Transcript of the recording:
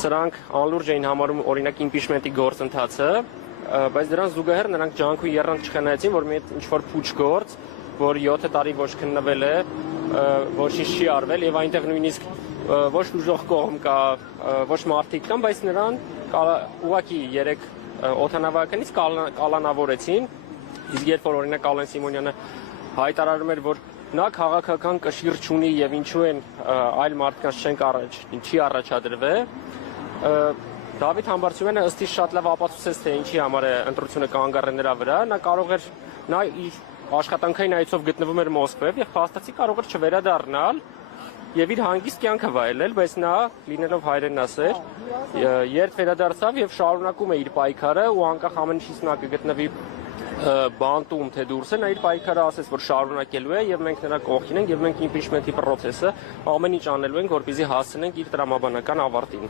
սրանք անլուրջ էին համարում օրինակ impeachment-ի գործընթացը, բայց դրան զուգահեռ նրանք ջանքու եռանդ չխնայեցին, որ մի ինչ-որ փուչ գործ, որ 7 տարի ոչ քննվել է, ոչինչ չի արվել եւ այնտեղ նույնիսկ ոչ ուժող կողմ կա, ոչ մարդիկ կան, բայց նրան ուղղակի 3 օդանավականից կալանավորեցին, իսկ երբ որ օրինակ Ալեն Սիմոնյանը հայտարարում էր, որ նա քաղաքական կշիռ չունի եւ ինչու են այլ մարդկանց չի առաջադրվել, Դավիթ Համբարձումյանը ըստ իս շատ լավ ապացուցեց, թե ինչի համար է ընտրությունը կանգ առել նրա վրա, նա իր աշխատանքային այցով գտնվում էր Մոսկվայում եւ փաստացի կարող էր չվերադառնալ եւ իր հանգիստ կյանքը վայելել, բայց նա, լինելով հայրենասեր, երբ վերադարձավ եւ շարունակում է իր պայքարը ու անկախ ամեն ինչից նա կգտնվի բանտում թե դուրս է, նա իր պայքարը ասեց, որ շարունակելու է եւ մենք նրա կողքին ենք եւ մենք impeachment-ի process-ը ամեն ինչ անելու ենք, որպեսզի հասցնենք իր տրամաբանական ավարտին։